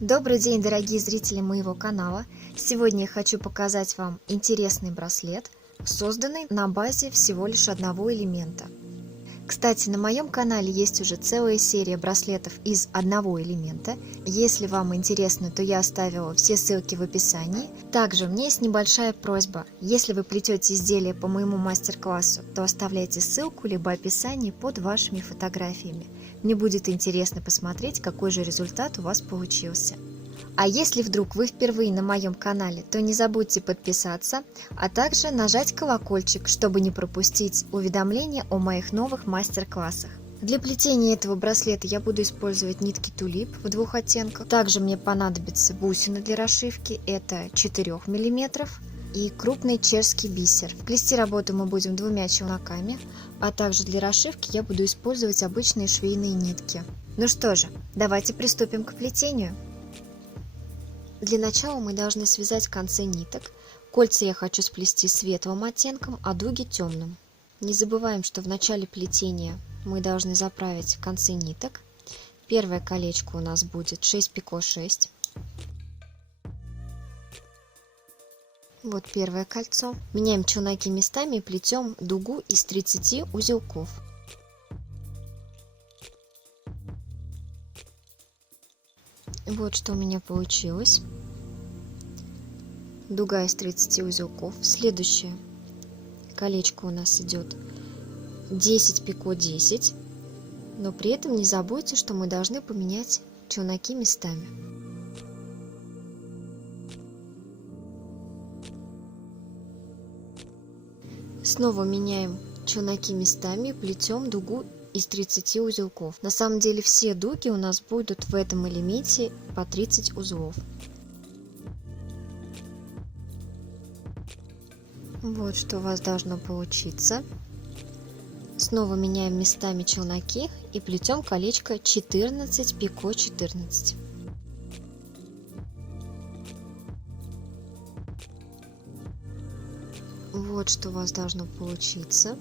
Добрый день, дорогие зрители моего канала! Сегодня я хочу показать вам интересный браслет, созданный на базе всего лишь одного элемента. Кстати, на моем канале есть уже целая серия браслетов из одного элемента. Если вам интересно, то я оставила все ссылки в описании. Также у меня есть небольшая просьба. Если вы плетете изделия по моему мастер-классу, то оставляйте ссылку либо описание под вашими фотографиями. Мне будет интересно посмотреть, какой же результат у вас получился. А если вдруг вы впервые на моем канале, то не забудьте подписаться, а также нажать колокольчик, чтобы не пропустить уведомления о моих новых мастер-классах. Для плетения этого браслета я буду использовать нитки тулип в двух оттенках. Также мне понадобятся бусины для расшивки, это 4 мм, и крупный чешский бисер. Плести работу мы будем двумя челноками, а также для расшивки я буду использовать обычные швейные нитки. Ну что же, давайте приступим к плетению. Для начала мы должны связать концы ниток. Кольца я хочу сплести светлым оттенком, а дуги темным. Не забываем, что в начале плетения мы должны заправить концы ниток. Первое колечко у нас будет 6 пико 6. Вот первое кольцо. Меняем челноки местами и плетем дугу из 30 узелков. Вот что у меня получилось. Дуга из 30 узелков. Следующее колечко у нас идет 10 пико 10. Но при этом не забудьте, что мы должны поменять челноки местами. Снова меняем челноки местами и плетем дугу из 30 узелков. На самом деле все дуги у нас будут в этом элементе по 30 узлов. Вот что у вас должно получиться. Снова меняем местами челноки и плетем колечко 14 пико 14. Вот что у вас должно получиться.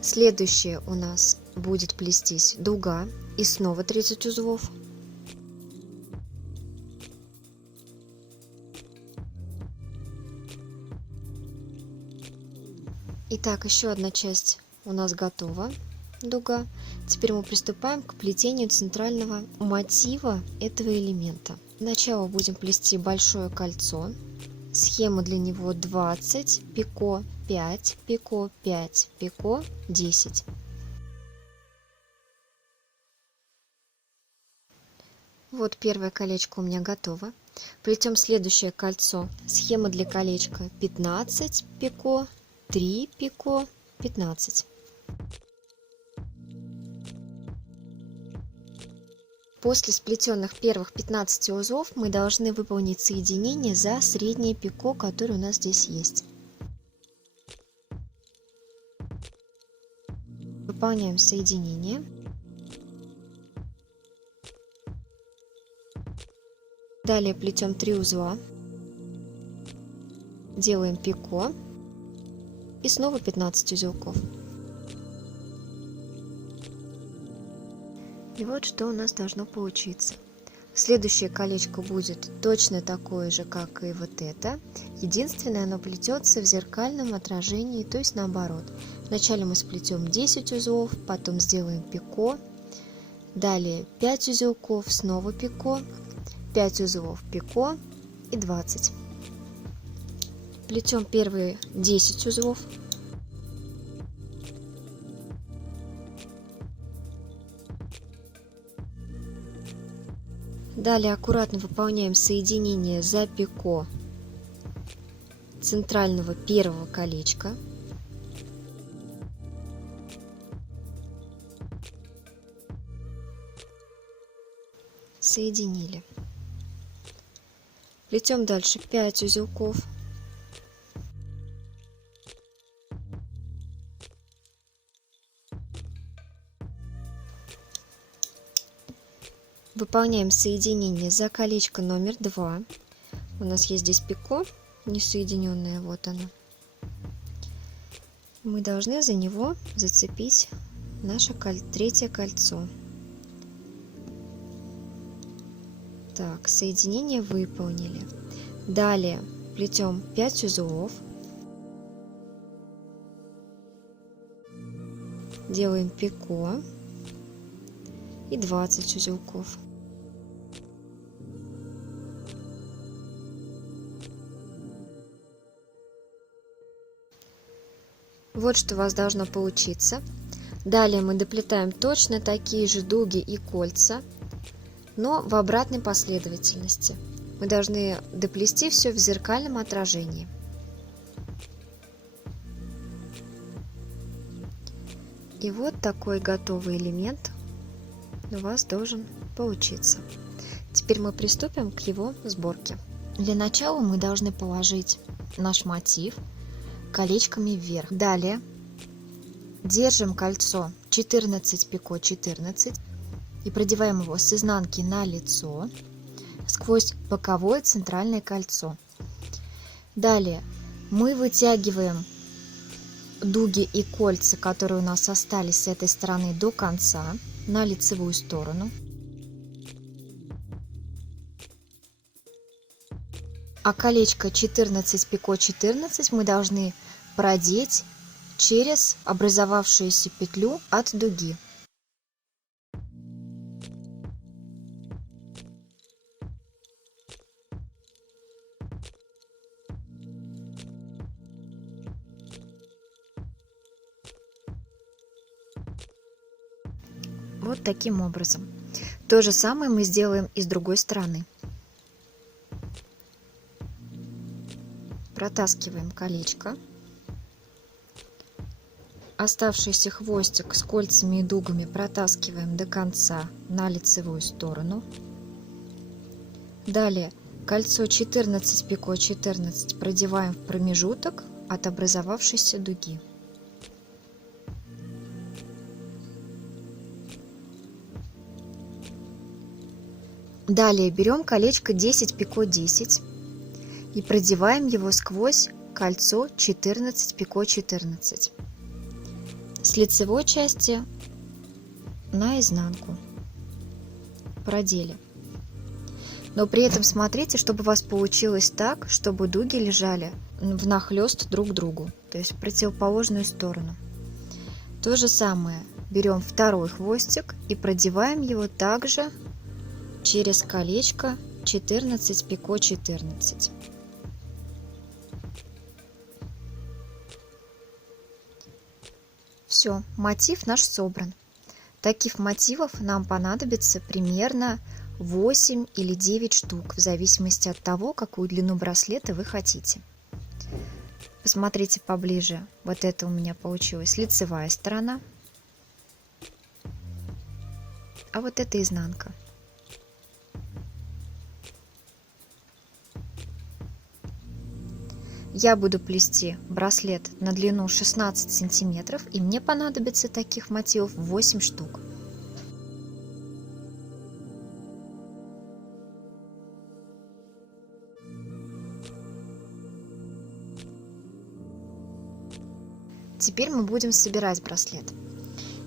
Следующее у нас будет плестись дуга и снова 30 узлов. Итак, еще одна часть у нас готова, дуга. Теперь мы приступаем к плетению центрального мотива этого элемента. Сначала будем плести большое кольцо. Схема для него 20 пико 5 пико 5 пико 10. Вот первое колечко у меня готово. Плетем следующее кольцо. Схема для колечка 15 пико 3 пико 15. После сплетенных первых 15 узлов мы должны выполнить соединение за среднее пико, которое у нас здесь есть. Выполняем соединение. Далее плетем 3 узла. Делаем пико. И снова 15 узелков. И вот что у нас должно получиться. Следующее колечко будет точно такое же, как и вот это. Единственное, оно плетется в зеркальном отражении, то есть наоборот. Вначале мы сплетем 10 узлов, потом сделаем пико. Далее 5 узелков, снова пико. 5 узлов пико и 20. Плетем первые 10 узлов. Далее аккуратно выполняем соединение за пико центрального первого колечка. Соединили. Плетем дальше 5 узелков. Выполняем соединение за колечко номер 2. У нас есть здесь пико не соединенное, вот оно. Мы должны за него зацепить наше третье кольцо. Так, соединение выполнили. Далее плетем 5 узлов. Делаем пико и 20 узелков. Вот что у вас должно получиться. Далее мы доплетаем точно такие же дуги и кольца, но в обратной последовательности. Мы должны доплести все в зеркальном отражении. И вот такой готовый элемент у вас должен получиться. Теперь мы приступим к его сборке. Для начала мы должны положить наш мотив колечками вверх. Далее держим кольцо 14 пико 14 и продеваем его с изнанки на лицо сквозь боковое центральное кольцо. Далее мы вытягиваем дуги и кольца, которые у нас остались с этой стороны, до конца на лицевую сторону. А колечко 14 пико 14 мы должны продеть через образовавшуюся петлю от дуги. Вот таким образом. То же самое мы сделаем и с другой стороны. Протаскиваем колечко. Оставшийся хвостик с кольцами и дугами протаскиваем до конца на лицевую сторону. Далее кольцо 14 пико 14 продеваем в промежуток от образовавшейся дуги. Далее берем колечко 10 пико 10 и продеваем его сквозь кольцо 14 пико 14 с лицевой части на изнанку. Продели. Но при этом смотрите, чтобы у вас получилось так, чтобы дуги лежали внахлёст друг к другу, то есть в противоположную сторону. То же самое берем второй хвостик и продеваем его также через колечко 14 пико 14. Все, мотив наш собран. Таких мотивов нам понадобится примерно 8 или 9 штук, в зависимости от того, какую длину браслета вы хотите. Посмотрите поближе. Вот это у меня получилась лицевая сторона, а вот это изнанка. Я буду плести браслет на длину 16 сантиметров, и мне понадобится таких мотивов 8 штук. Теперь мы будем собирать браслет.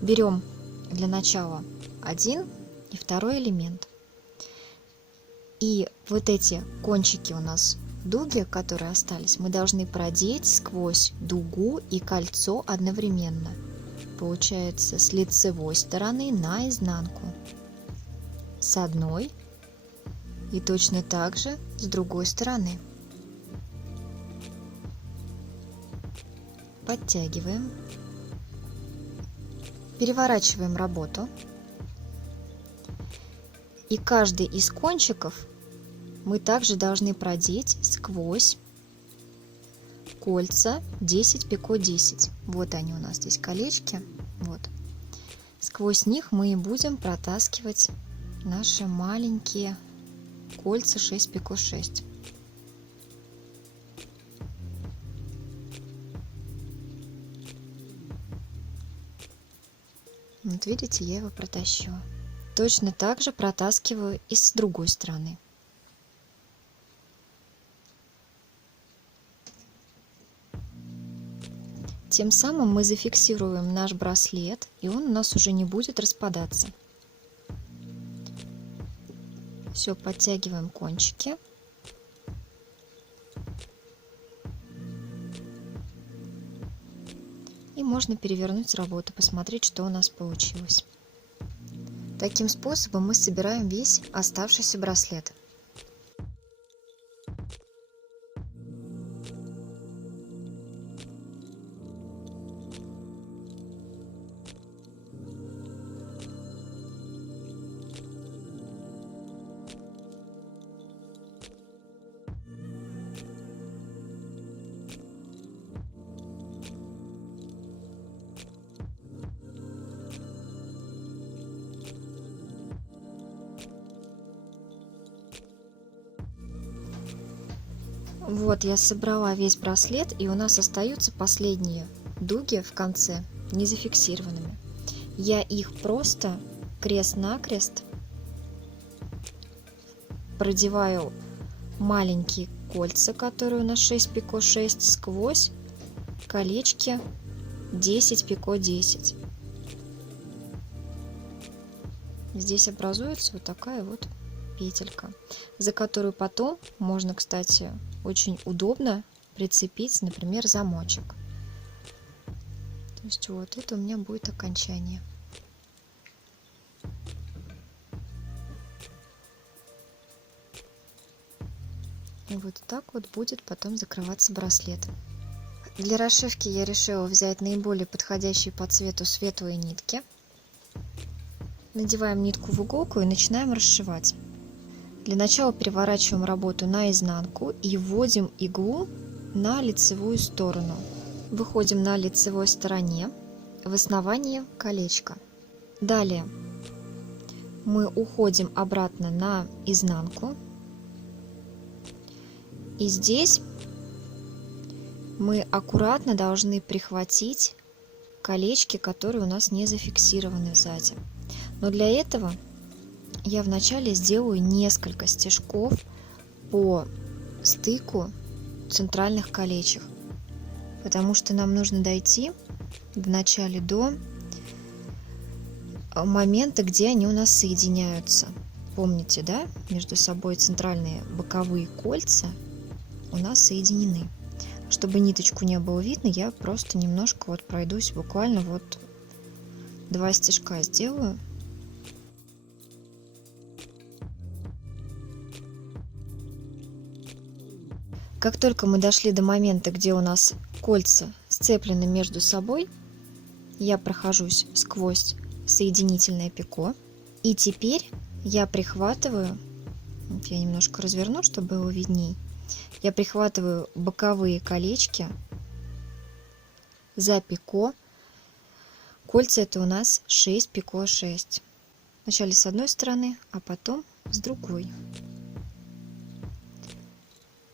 Берем для начала один и второй элемент. И вот эти кончики у нас дуги, которые остались, мы должны продеть сквозь дугу и кольцо одновременно. Получается, с лицевой стороны на изнанку. С одной и точно так же с другой стороны. Подтягиваем. Переворачиваем работу. И каждый из кончиков мы также должны продеть сквозь кольца 10 пико 10. Вот они у нас здесь колечки. Вот. Сквозь них мы и будем протаскивать наши маленькие кольца 6 пико 6. Вот видите, я его протащила. Точно так же протаскиваю и с другой стороны. Тем самым мы зафиксируем наш браслет, и он у нас уже не будет распадаться. Все, подтягиваем кончики. И можно перевернуть работу, посмотреть, что у нас получилось. Таким способом мы собираем весь оставшийся браслет. Вот я собрала весь браслет, и у нас остаются последние дуги в конце не зафиксированными. Я их просто крест-накрест продеваю маленькие кольца, которые у нас 6 пико 6, сквозь колечки 10 пико 10. Здесь образуется вот такая вот петелька, за которую потом можно, кстати, очень удобно прицепить, например, замочек. То есть вот это у меня будет окончание. И вот так вот будет потом закрываться браслет. Для расшивки я решила взять наиболее подходящие по цвету светлые нитки. Надеваем нитку в иголку и начинаем расшивать. Для начала переворачиваем работу наизнанку и вводим иглу на лицевую сторону. Выходим на лицевой стороне в основании колечка. Далее мы уходим обратно на изнанку. И здесь мы аккуратно должны прихватить колечки, которые у нас не зафиксированы сзади. Но для этого я вначале сделаю несколько стежков по стыку центральных колечек, потому что нам нужно дойти вначале до момента, где они у нас соединяются. Помните, да? Между собой центральные боковые кольца у нас соединены. Чтобы ниточку не было видно, я просто немножко вот пройдусь, буквально вот 2 стежка сделаю. Как только мы дошли до момента, где у нас кольца сцеплены между собой, я прохожусь сквозь соединительное пико. И теперь я прихватываю, вот я немножко разверну, чтобы было видней, я прихватываю боковые колечки за пико. Кольца это у нас 6 пико 6. Вначале с одной стороны, а потом с другой.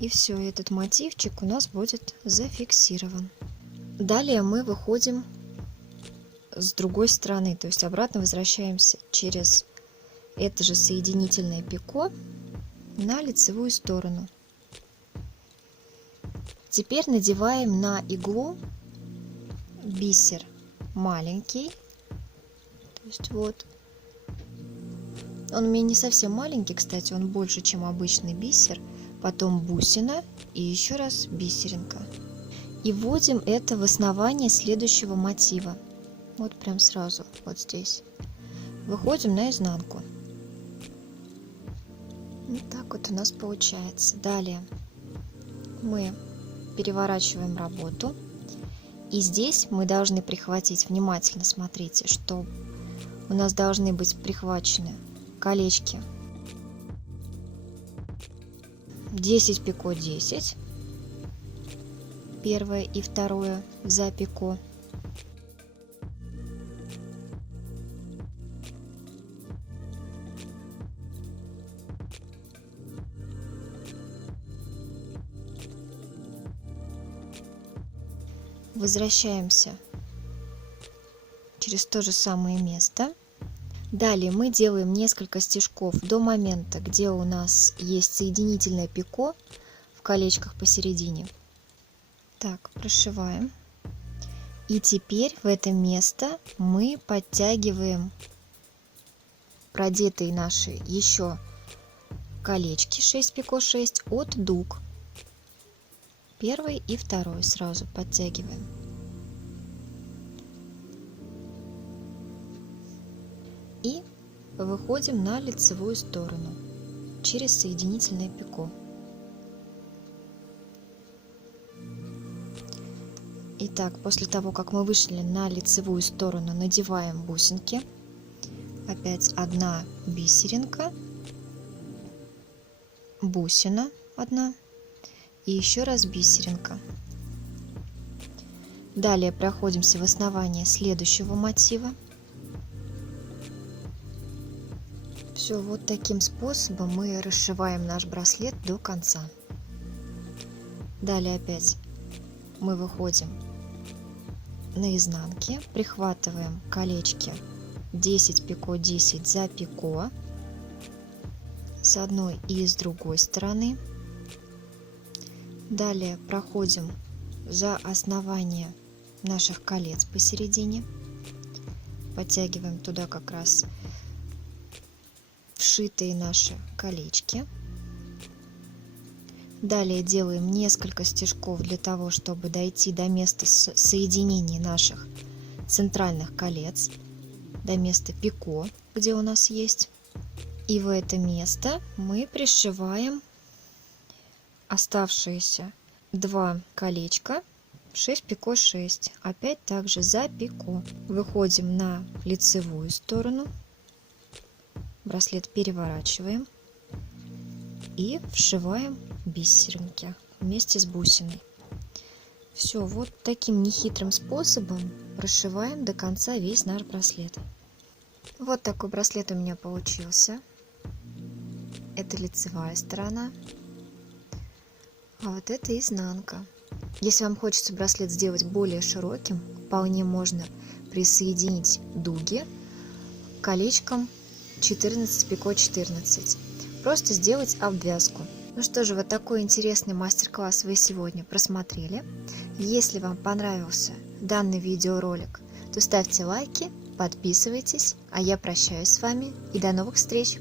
И все, этот мотивчик у нас будет зафиксирован. Далее мы выходим с другой стороны, то есть обратно возвращаемся через это же соединительное пико на лицевую сторону. Теперь надеваем на иглу бисер маленький, то есть вот. Он у меня не совсем маленький, кстати, он больше, чем обычный бисер. Потом бусина и еще раз бисеринка. И вводим это в основание следующего мотива. Вот прям сразу, вот здесь. Выходим наизнанку. Вот так вот у нас получается. Далее мы переворачиваем работу. И здесь мы должны прихватить, внимательно смотрите, что у нас должны быть прихвачены колечки 10 пико 10, первое и второе за пико. Возвращаемся через то же самое место. Далее мы делаем несколько стежков до момента, где у нас есть соединительное пико в колечках посередине. Так, прошиваем. И теперь в это место мы подтягиваем продетые наши еще колечки 6 пико 6 от дуг. Первый и второй сразу подтягиваем. И выходим на лицевую сторону через соединительное пико. Итак, после того, как мы вышли на лицевую сторону, надеваем бусинки. Опять одна бисеринка, бусина одна и еще раз бисеринка. Далее проходимся в основание следующего мотива. Все, вот таким способом мы расшиваем наш браслет до конца. Далее опять мы выходим на изнанке, прихватываем колечки 10 пико 10 за пико с одной и с другой стороны. Далее проходим за основание наших колец посередине, подтягиваем туда как раз вшитые наши колечки. Далее делаем несколько стежков для того, чтобы дойти до места соединения наших центральных колец, до места пико, где у нас есть. И в это место мы пришиваем оставшиеся 2 колечка 6 пико 6, опять также за пико. Выходим на лицевую сторону, браслет переворачиваем и вшиваем бисеринки вместе с бусиной. Все, вот таким нехитрым способом расшиваем до конца весь наш браслет. Вот такой браслет у меня получился. Это лицевая сторона, а вот это изнанка. Если вам хочется браслет сделать более широким, вполне можно присоединить дуги к колечкам 14 пико 14. Просто сделать обвязку. Ну что же, вот такой интересный мастер-класс вы сегодня просмотрели. Если вам понравился данный видеоролик, то ставьте лайки, подписывайтесь, а я прощаюсь с вами и до новых встреч!